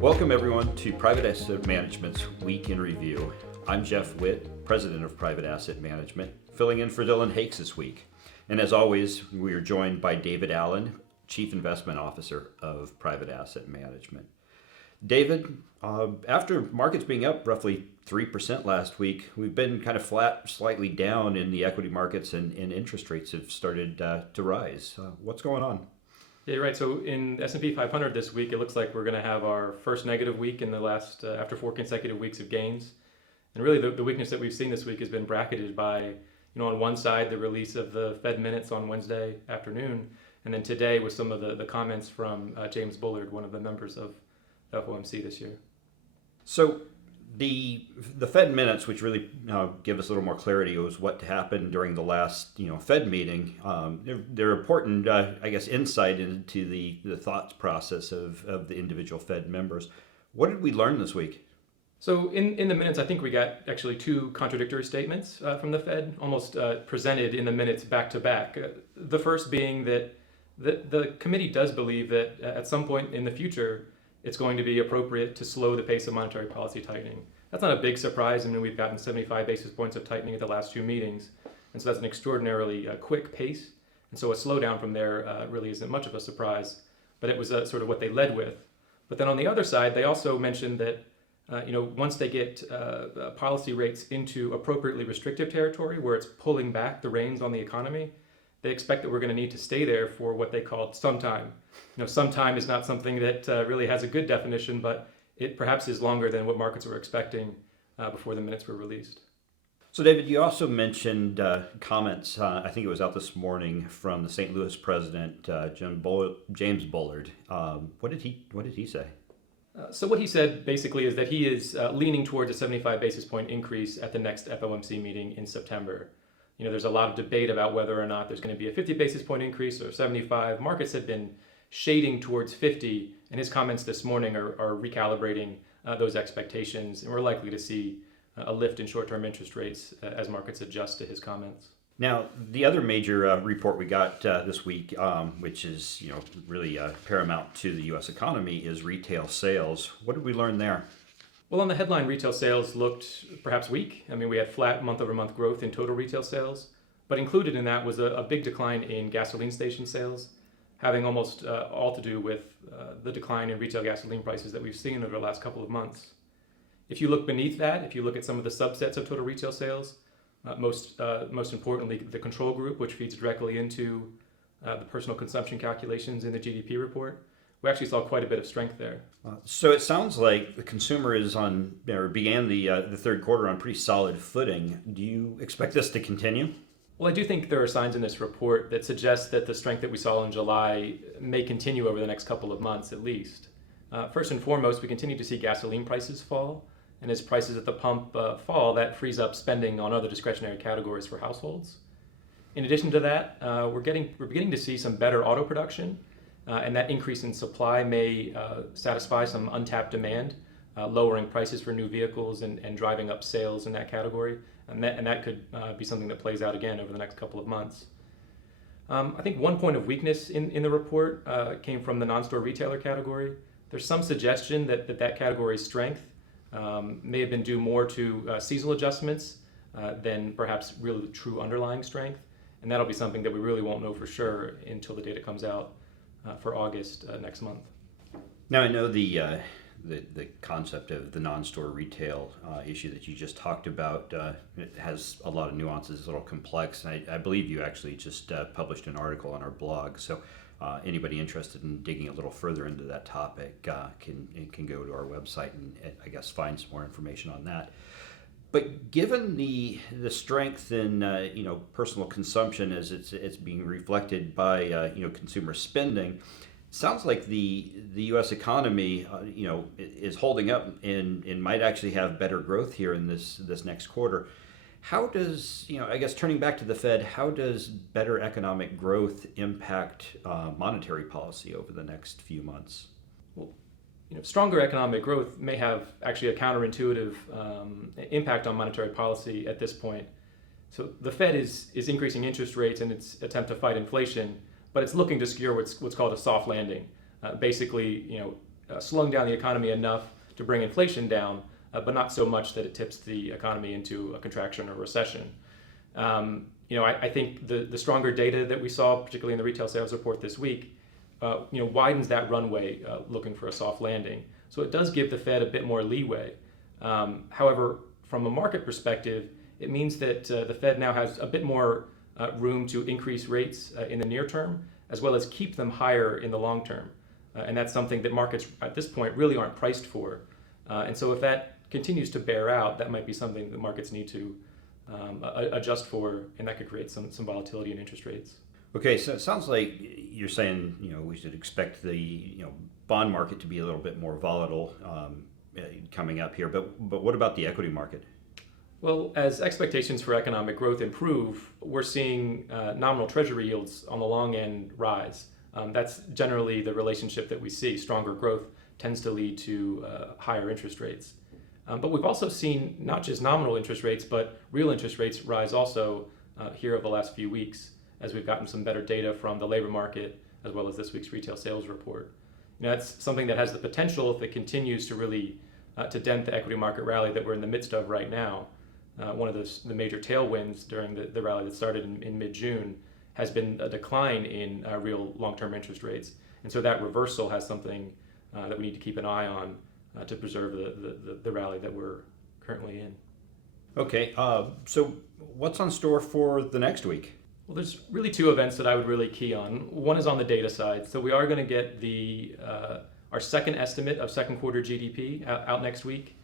Welcome everyone to Private Asset Management's Week in Review. I'm Jeff Witt, President of Private Asset Management, filling in for Dylan Hakes this week. And as always, we are joined by David Allen, Chief Investment Officer of Private Asset Management. David, after markets being up roughly 3% last week, we've been kind of flat, slightly down in the equity markets, and interest rates have started to rise. What's going on? Yeah, you're right. So in S&P 500 this week, it looks like we're going to have our first negative week in the last, after 4 consecutive weeks of gains. And really the weakness that we've seen this week has been bracketed by, on one side, the release of the Fed minutes on Wednesday afternoon, and then today with some of the comments from James Bullard, one of the members of FOMC this year. So the Fed minutes, which really give us a little more clarity, was what happened during the last Fed meeting. They're important, insight into the thought process of the individual Fed members. What did we learn this week? So in the minutes, I think we got actually two contradictory statements from the Fed, almost presented in the minutes back to back. The first being that the committee does believe that at some point in the future, it's going to be appropriate to slow the pace of monetary policy tightening. That's not a big surprise. I mean, we've gotten 75 basis points of tightening at the last two meetings, and so that's an extraordinarily quick pace. And so a slowdown from there really isn't much of a surprise, but it was sort of what they led with. But then on the other side, they also mentioned that once they get policy rates into appropriately restrictive territory, where it's pulling back the reins on the economy, they expect that we're going to need to stay there for what they called some time. Some time is not something that really has a good definition, but it perhaps is longer than what markets were expecting before the minutes were released. So, David, you also mentioned comments, I think it was out this morning, from the St. Louis president, James Bullard. What did he say? So what he said basically is that he is leaning towards a 75 basis point increase at the next FOMC meeting in September. There's a lot of debate about whether or not there's going to be a 50 basis point increase or 75. Markets have been shading towards 50, and his comments this morning are recalibrating those expectations, and we're likely to see a lift in short-term interest rates as markets adjust to his comments. Now, the other major report we got this week, which is really paramount to the U.S. economy, is retail sales. What did we learn there? Well, on the headline, retail sales looked perhaps weak. I mean, we had flat month-over-month growth in total retail sales, but included in that was a big decline in gasoline station sales, having almost all to do with the decline in retail gasoline prices that we've seen over the last couple of months. If you look beneath that, if you look at some of the subsets of total retail sales, most importantly, the control group, which feeds directly into the personal consumption calculations in the GDP report, we actually saw quite a bit of strength there. So it sounds like the consumer began the third quarter on pretty solid footing. Do you expect this to continue? Well, I do think there are signs in this report that suggest that the strength that we saw in July may continue over the next couple of months at least. First and foremost, we continue to see gasoline prices fall. And as prices at the pump fall, that frees up spending on other discretionary categories for households. In addition to that, we're beginning to see some better auto production, and that increase in supply may satisfy some untapped demand, lowering prices for new vehicles and driving up sales in that category. And that could be something that plays out again over the next couple of months. I think one point of weakness in the report came from the non-store retailer category. There's some suggestion that category's strength may have been due more to seasonal adjustments than perhaps really true underlying strength. And that'll be something that we really won't know for sure until the data comes out for August next month. Now, I know the concept of the non-store retail issue that you just talked about, it has a lot of nuances, a little complex. And I believe you actually just published an article on our blog. So anybody interested in digging a little further into that topic can go to our website and I guess find some more information on that. But given the strength in personal consumption as it's being reflected by consumer spending, sounds like the U.S. economy is holding up and might actually have better growth here in this next quarter. How does, turning back to the Fed, how does better economic growth impact monetary policy over the next few months? Well, stronger economic growth may have actually a counterintuitive impact on monetary policy at this point. So the Fed is increasing interest rates in its attempt to fight inflation, but it's looking to secure what's called a soft landing. Basically, slowing down the economy enough to bring inflation down, but not so much that it tips the economy into a contraction or recession. I think the stronger data that we saw, particularly in the retail sales report this week, widens that runway looking for a soft landing. So it does give the Fed a bit more leeway. However, from a market perspective, it means that the Fed now has a bit more room to increase rates in the near term, as well as keep them higher in the long term. And that's something that markets at this point really aren't priced for. And so if that continues to bear out, that might be something that markets need to adjust for, and that could create some volatility in interest rates. Okay, so it sounds like you're saying we should expect the bond market to be a little bit more volatile coming up here. But what about the equity market? Well, as expectations for economic growth improve, we're seeing nominal treasury yields on the long end rise. That's generally the relationship that we see. Stronger growth tends to lead to higher interest rates. But we've also seen not just nominal interest rates, but real interest rates rise also here over the last few weeks, as we've gotten some better data from the labor market, as well as this week's retail sales report. That's something that has the potential, if it continues to really to dent the equity market rally that we're in the midst of right now. One of the major tailwinds during the rally that started in mid-June has been a decline in real long-term interest rates. And so that reversal has something that we need to keep an eye on to preserve the rally that we're currently in. Okay, so what's on store for the next week? Well, there's really two events that I would really key on. One is on the data side. So we are going to get our second estimate of second quarter GDP out next week.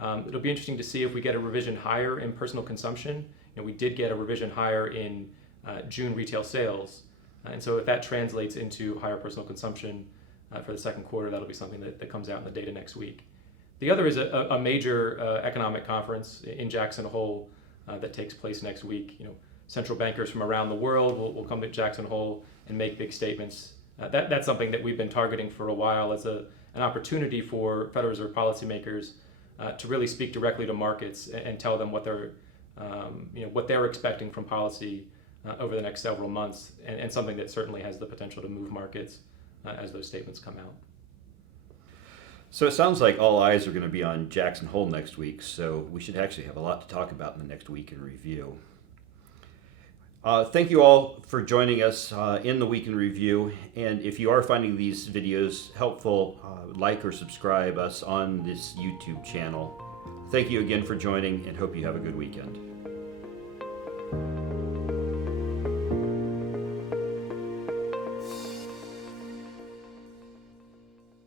It'll be interesting to see if we get a revision higher in personal consumption. We did get a revision higher in June retail sales. And so if that translates into higher personal consumption for the second quarter, that'll be something that comes out in the data next week. The other is a major economic conference in Jackson Hole that takes place next week. Central bankers from around the world will come to Jackson Hole and make big statements. That's something that we've been targeting for a while as an opportunity for Federal Reserve policymakers to really speak directly to markets and tell them what they're expecting from policy over the next several months, and something that certainly has the potential to move markets as those statements come out. So it sounds like all eyes are going to be on Jackson Hole next week, so we should actually have a lot to talk about in the next week in review. Thank you all for joining us in the Week in Review, and if you are finding these videos helpful, like or subscribe us on this YouTube channel. Thank you again for joining, and hope you have a good weekend.